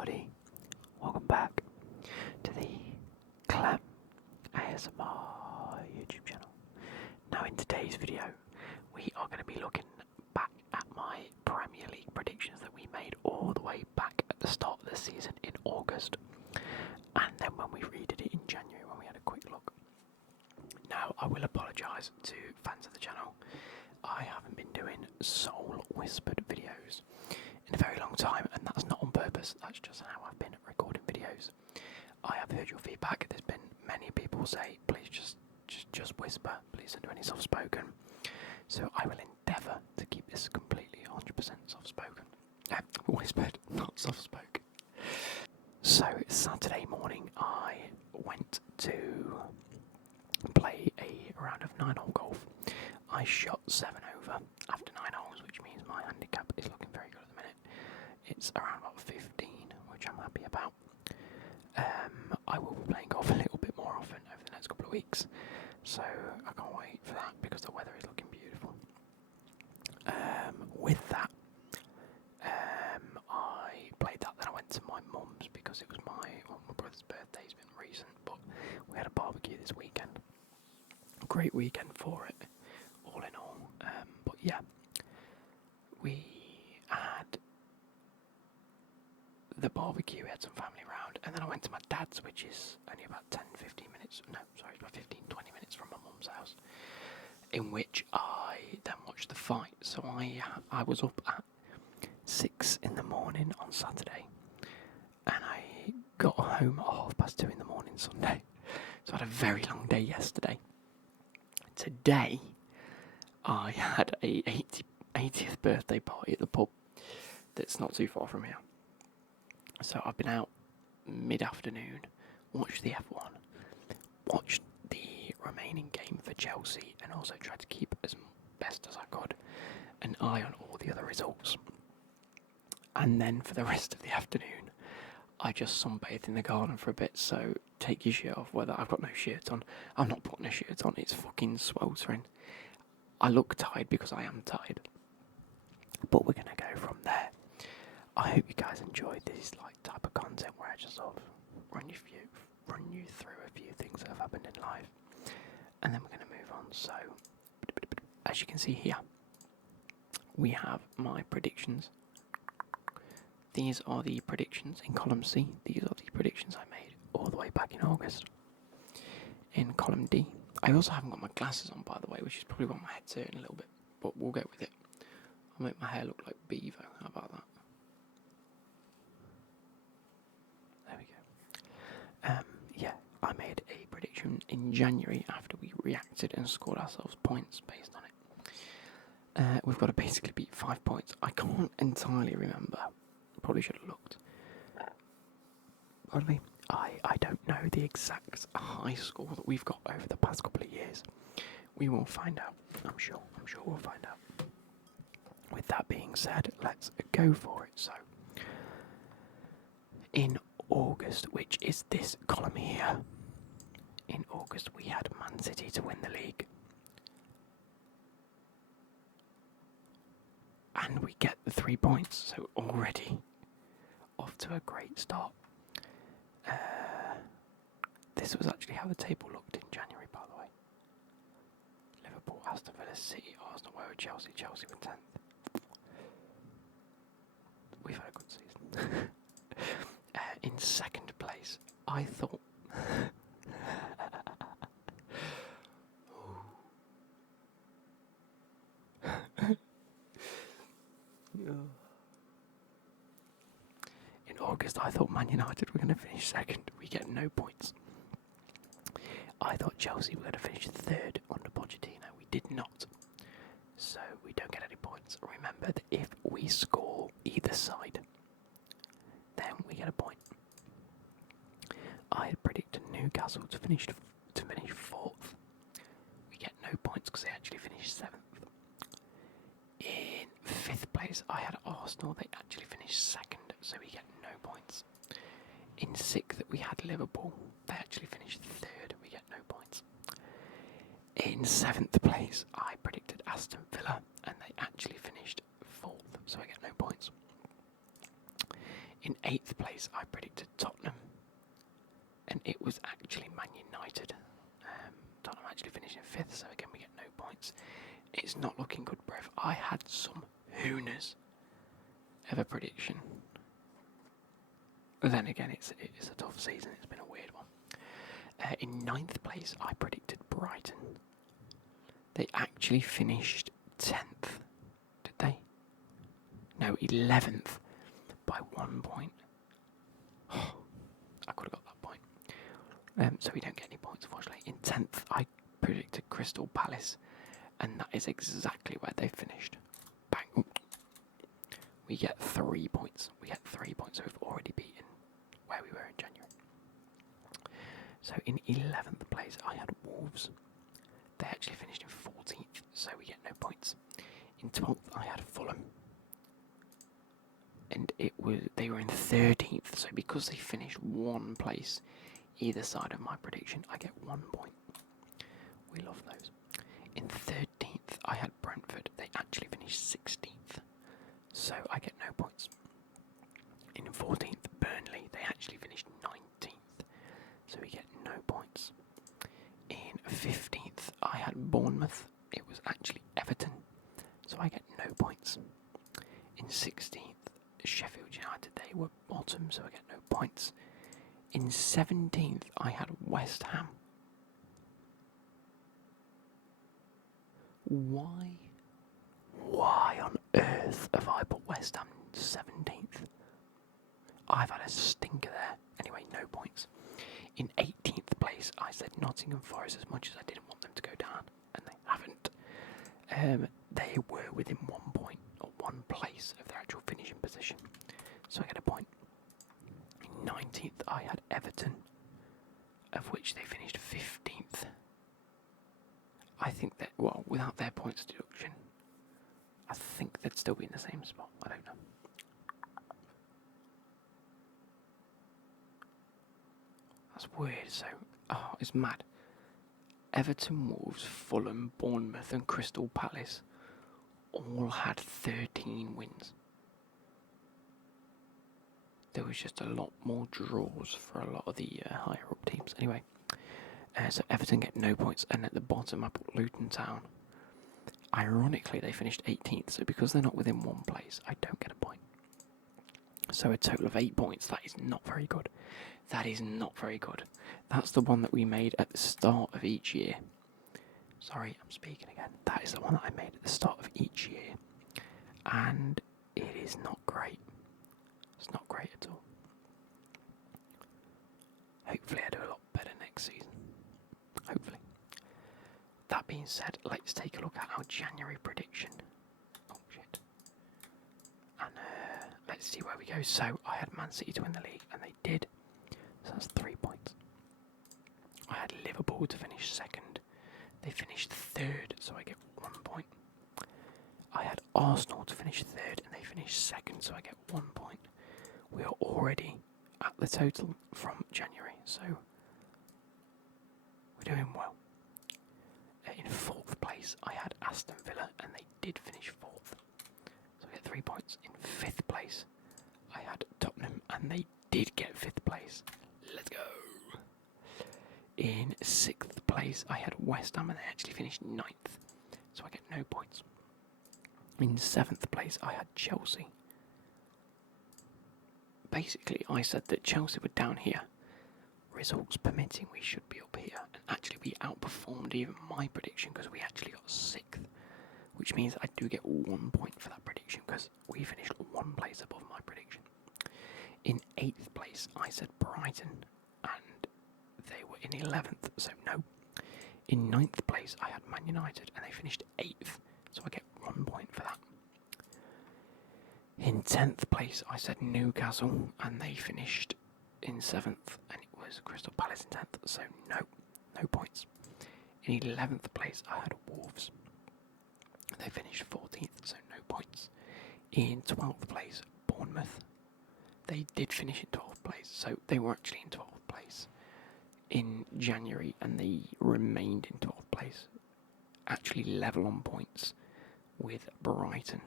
everybody, welcome back to the Clem ASMR YouTube channel. Now in today's video, we are going to be looking back at my Premier League predictions that we made all the way back at the start of the season in August, and then when we redid it in January when we had a quick look. Now I will apologise to fans of the channel, I haven't been doing soul whispered videos in a very long time, and that's not on purpose, that's just how I've been recording videos. I have heard your feedback. There's been many people say, please just whisper, please don't do any soft spoken. So I will endeavour to keep this completely 100% soft spoken. Whispered, not soft spoken. So Saturday morning I went to play a round of 9-hole golf. I shot 7 over after 9 holes, which means my handicap is looking very good at the minute. It's around about 15, which I'm happy about. I will be playing golf a little bit more often over the next couple of weeks, so I can't wait for that because the weather is looking beautiful. With that, I played that, then I went to my mum's because it was my brother's birthday. It's been recent, but we had a barbecue this weekend. Great weekend for it, all in all. But yeah, we had the barbecue, we had some family round, and then I went to my dad's, which is only about 10-15 minutes, no, sorry, it's about 15-20 minutes from my mum's house, in which I then watched the fight. So I was up at 6 in the morning on Saturday, and I got home at 2:30 in the morning Sunday, so I had a very long day yesterday. Today, I had a 80th birthday party at the pub that's not too far from here. So I've been out mid-afternoon, watched the F1, watched the remaining game for Chelsea, and also tried to keep as best as I could an eye on all the other results. And then for the rest of the afternoon, I just sunbathed in the garden for a bit, so take your shirt off whether I've got no shirt on. I'm not putting a shirt on, it's fucking sweltering. I look tired because I am tired. But we're going to go from there. I hope you guys enjoyed this type of content where I just sort of run you through a few things that have happened in life, and then we're going to move on. So, as you can see here, we have my predictions. These are the predictions in column C. These are the predictions I made all the way back in August. In column D, I also haven't got my glasses on, by the way, which is probably why my head's hurting a little bit, but we'll get with it. I'll make my hair look like Beaver. How about that? There we go. Yeah, I made a prediction in January after we reacted and scored ourselves points based on it. We've got to basically beat 5 points. I can't entirely remember. Probably should have looked. Pardon me. I don't know the exact high score that we've got over the past couple of years. We will find out. I'm sure we'll find out. With that being said, let's go for it. So, in August, which is this column here, in August we had Man City to win the league. And we get the 3 points, so already off to a great start. This was actually how the table looked in January, by the way. Liverpool, Aston Villa, City, Arsenal, where were Chelsea? Chelsea were 10th. We've had a good season. In second place, I thought... In August, I thought Man United were going to finish second. We get no points. I thought Chelsea were going to finish third under Pochettino. We did not. So we don't get any points. Remember that if we score either side, then we get a point. I had predicted Newcastle to finish 4th. We get no points because they actually finished 7th. In 5th place, I had Arsenal. They actually finished 2nd, so we get no points. In 6th, we had Liverpool. They actually finished 3rd. We get no points. In 7th place, I predicted Aston Villa, and they actually finished 4th, so I get no points. In 8th place, I predicted Tottenham, and it was actually Man United. Tottenham actually finished in 5th, so again we get no points. It's not looking good, bruv. I had some hooners of a prediction. But then again, it's a tough season. It's been a weird one. In 9th place, I predicted Brighton. They actually finished 10th, did they? No, 11th by 1 point. I could have got that point. So we don't get any points, unfortunately. In 10th, I predicted Crystal Palace, and that is exactly where they finished. Bang. Ooh. We get 3 points. So we've already beaten where we were in January. So in 11th place, I had Wolves. They actually finished in 14th, so we get no points. In 12th, I had Fulham, and they were in 13th. So because they finished 1 place either side of my prediction, I get 1 point. We love those. In 13th, I had Brentford. They actually finished 16th, so I get no points. In 14th, Burnley. They actually finished 19th, so we get no points. In 15th, I had Bournemouth. It was actually Everton, so I get no points. In 16th, Sheffield United. They were bottom, so I get no points. In 17th, I had West Ham. Why on earth have I put West Ham 17th? I've had a stinker there. Anyway, no points. In 18th place, I said Nottingham Forest, as much as I didn't want them to go down, and they haven't. They were within 1 point, or 1 place of their actual finishing position, so I get a point. In 19th, I had Everton, of which they finished 15th. I think that, well, without their points deduction, I think they'd still be in the same spot. I don't know. That's weird. So, it's mad. Everton, Wolves, Fulham, Bournemouth and Crystal Palace all had 13 wins. There was just a lot more draws for a lot of the higher up teams. Anyway, so Everton get no points, and at the bottom I put Luton Town. Ironically, they finished 18th, so because they're not within 1 place, I don't get a point. So a total of 8 points. That is not very good. That is not very good. That's the one that we made at the start of each year. Sorry, I'm speaking again. That is the one that I made at the start of each year. And it is not great. It's not great at all. Hopefully I do a lot better next season. Hopefully. That being said, let's take a look at our January prediction. Oh shit. And let's see where we go. So I had Man City to win the league, and they did. So that's 3 points. I had Liverpool to finish 2nd. They finished 3rd, so I get 1 point. I had Arsenal to finish 3rd, and they finished 2nd, so I get 1 point. We are already at the total from January, so we're doing well. In 4th place, I had Aston Villa, and they did finish 4th, so I get 3 points. In 5th place, I had Tottenham, and they did get 5th place. Let's go. In 6th place, I had West Ham, and they actually finished 9th, so I get no points. In 7th place, I had Chelsea. Basically, I said that Chelsea were down here. Results permitting, we should be up here. And actually, we outperformed even my prediction because we actually got 6th, which means I do get 1 point for that prediction because we finished 1 place above my prediction. In 8th place, I said Brighton, and they were in 11th, so no. In 9th place, I had Man United, and they finished 8th, so I get 1 point for that. In 10th place, I said Newcastle, and they finished in 7th, and it was Crystal Palace in 10th, so no points. In 11th place, I had Wolves. They finished 14th, so no points. In 12th place, Bournemouth. They did finish in 12th place, so they were actually in 12th place in January, and they remained in 12th place, actually level on points with Brighton.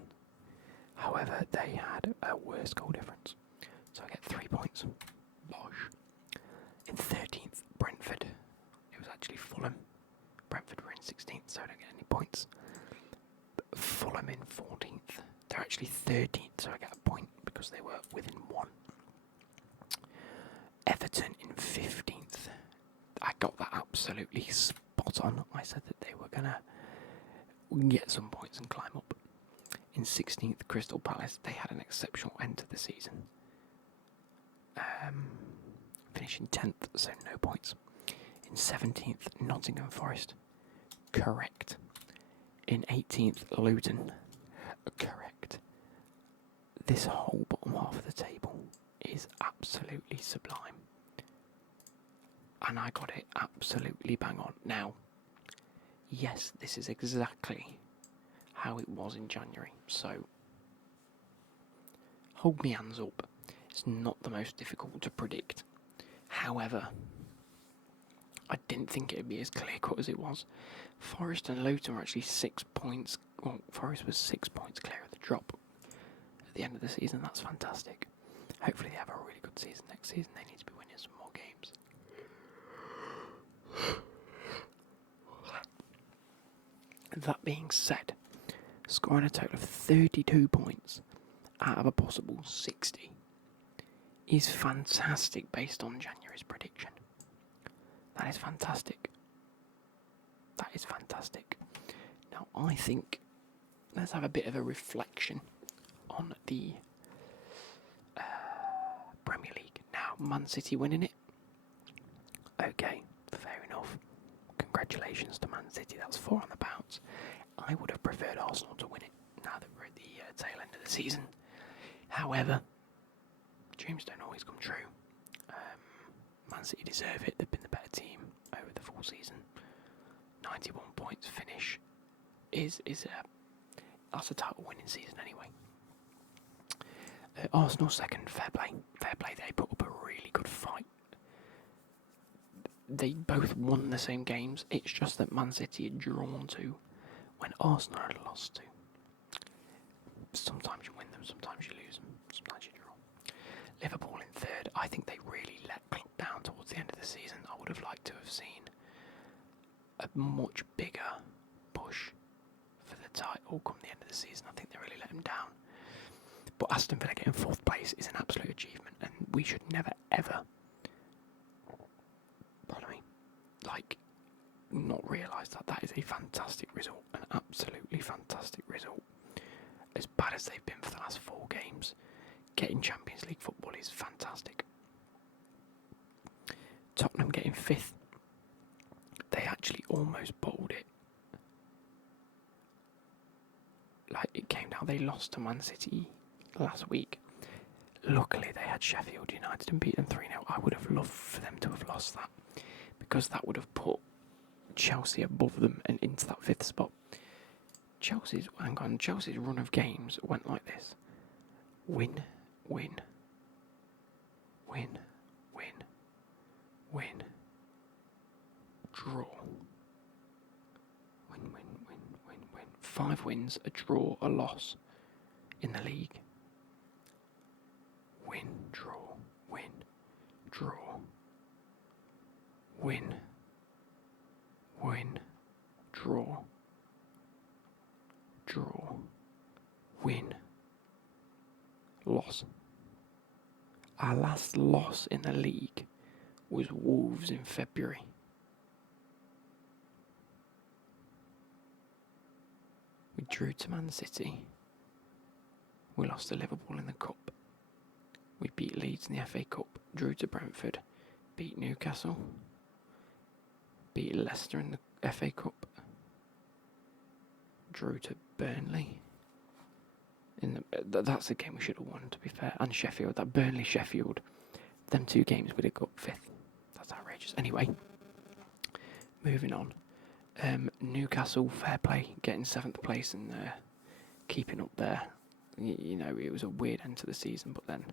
However, they had a worse goal difference, so I get points. Bosh. In 13th, Brentford. It was actually Fulham. Brentford were in 16th, so I don't get any points. Fulham in 14th. They're actually 13th, so I get a point because they were within one. Everton in 15th. I got that absolutely spot on. I said that they were going to get some points and climb up. In 16th, Crystal Palace. They had an exceptional end to the season. Finishing 10th, so no points. In 17th, Nottingham Forest. Correct. In 18th, Luton. Correct. This whole bottom half of the table is absolutely sublime. And I got it absolutely bang on. Now, yes, this is exactly how it was in January. So, hold me hands up. It's not the most difficult to predict. However, I didn't think it would be as clear-cut as it was. Forest and Luton were actually 6 points. Well, Forest was 6 points clear of the drop at the end of the season. That's fantastic. Hopefully they have a really good season next season. They need to be winning some more games. That being said, scoring a total of 32 points out of a possible 60 is fantastic based on January's prediction. That is fantastic. That is fantastic. Now, I think let's have a bit of a reflection on the Premier League. Now, Man City winning it. Okay, fair enough. Congratulations to Man City. That's 4 on the bounce. I would have preferred Arsenal to win it now that we're at the tail end of the season. However, dreams don't always come true. Man City deserve it. They've been the better team over the full season. 91 points finish that's a title winning season anyway. Arsenal second, fair play. They put up a really good fight. They both won the same games. It's just that Man City had drawn to when Arsenal had lost to. Sometimes you win them, sometimes you lose them, sometimes you draw. Liverpool in third. I think they really let Klopp down towards the end of the season. I would have liked to have seen a much bigger push for the title come the end of the season. I think they really let him down. But Aston Villa getting 4th place is an absolute achievement, and we should never ever, not realise that that is a fantastic result, an absolutely fantastic result. As bad as they've been for the last 4 games, getting Champions League football is fantastic. Tottenham getting 5th. They actually almost bowled it. It came down. They lost to Man City last week. Luckily, they had Sheffield United and beat them 3-0. I would have loved for them to have lost that, because that would have put Chelsea above them and into that 5th spot. Chelsea's run of games went like this: win, win, win, win, win, draw, win, win, win, win, win. 5 wins, a draw, a loss in the league. Win, draw, win, draw, win, win, draw, draw, win, loss. Our last loss in the league was Wolves in February. We drew to Man City. We lost to Liverpool in the Cup. We beat Leeds in the FA Cup, drew to Brentford, beat Newcastle, beat Leicester in the FA Cup, drew to Burnley. That's a game we should have won, to be fair. And Sheffield, that Burnley-Sheffield, them 2 games we'd have got 5th. That's outrageous. Anyway, moving on. Newcastle, fair play, getting 7th place and keeping up there. You know, it was a weird end to the season, but then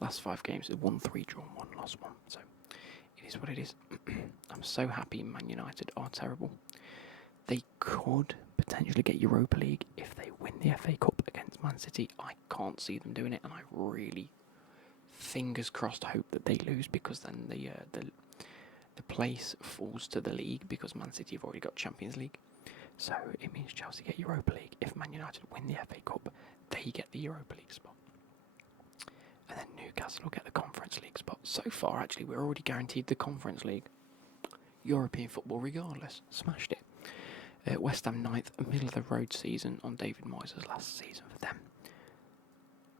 last 5 games, it won 3, drawn 1, lost 1. So it is what it is. I'm so happy Man United are terrible. They could potentially get Europa League if they win the FA Cup against Man City. I can't see them doing it, and I really fingers crossed, hope that they lose, because then the place falls to the league, because Man City have already got Champions League. So it means Chelsea get Europa League. If Man United win the FA Cup, they get the Europa League spot. And then Newcastle will get the Conference League spot. So far, actually, we're already guaranteed the Conference League. European football regardless. Smashed it. West Ham 9th, middle of the road season on David Moyes' last season for them.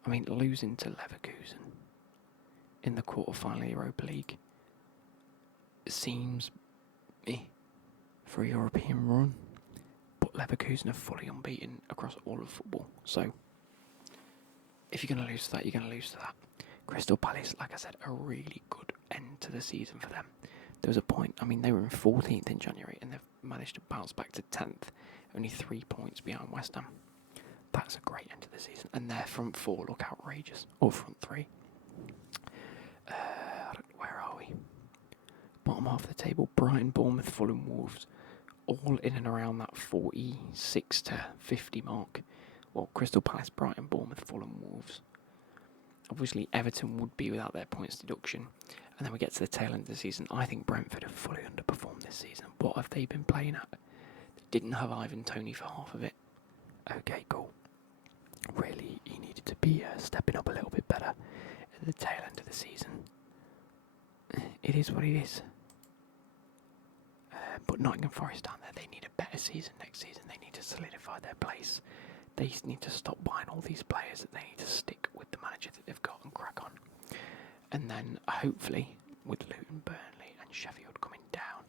I mean, losing to Leverkusen in the quarter-final Europa League seems for a European run. But Leverkusen are fully unbeaten across all of football. So, if you're going to lose to that, you're going to lose to that. Crystal Palace, like I said, a really good end to the season for them. There was a point, I mean, they were in 14th in January and they've managed to bounce back to 10th, only 3 points behind West Ham. That's a great end to the season. And their front four look outrageous. Or front three. Where are we? Bottom half of the table, Brighton, Bournemouth, Fulham, Wolves. All in and around that 46 to 50 mark. Well, Crystal Palace, Brighton, Bournemouth, Fulham, Wolves. Obviously, Everton would be without their points deduction. And then we get to the tail end of the season. I think Brentford have fully underperformed this season. What have they been playing at? They didn't have Ivan Toney for half of it. Okay, cool. Really, he needed to be stepping up a little bit better at the tail end of the season. It is what it is. But Nottingham Forest down there, they need a better season next season. They need to solidify their place. They need to stop buying all these players. They need to stick with the manager that they've got and crack on. And then, hopefully, with Luton, Burnley and Sheffield coming down,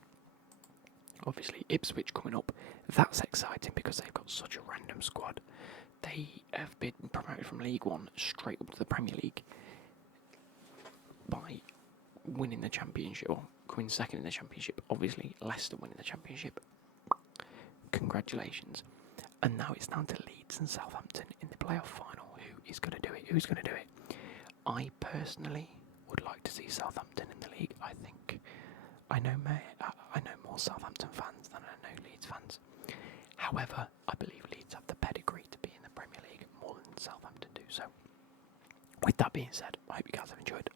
obviously Ipswich coming up, that's exciting because they've got such a random squad. They have been promoted from League One straight up to the Premier League by winning the Championship, or coming second in the Championship. Obviously, Leicester winning the Championship. Congratulations. And now it's down to Leeds and Southampton in the playoff final. Who is going to do it? Who's going to do it? I personally would like to see Southampton in the league. I think I know more Southampton fans than I know Leeds fans. However, I believe Leeds have the pedigree to be in the Premier League more than Southampton do. So, with that being said, I hope you guys have enjoyed.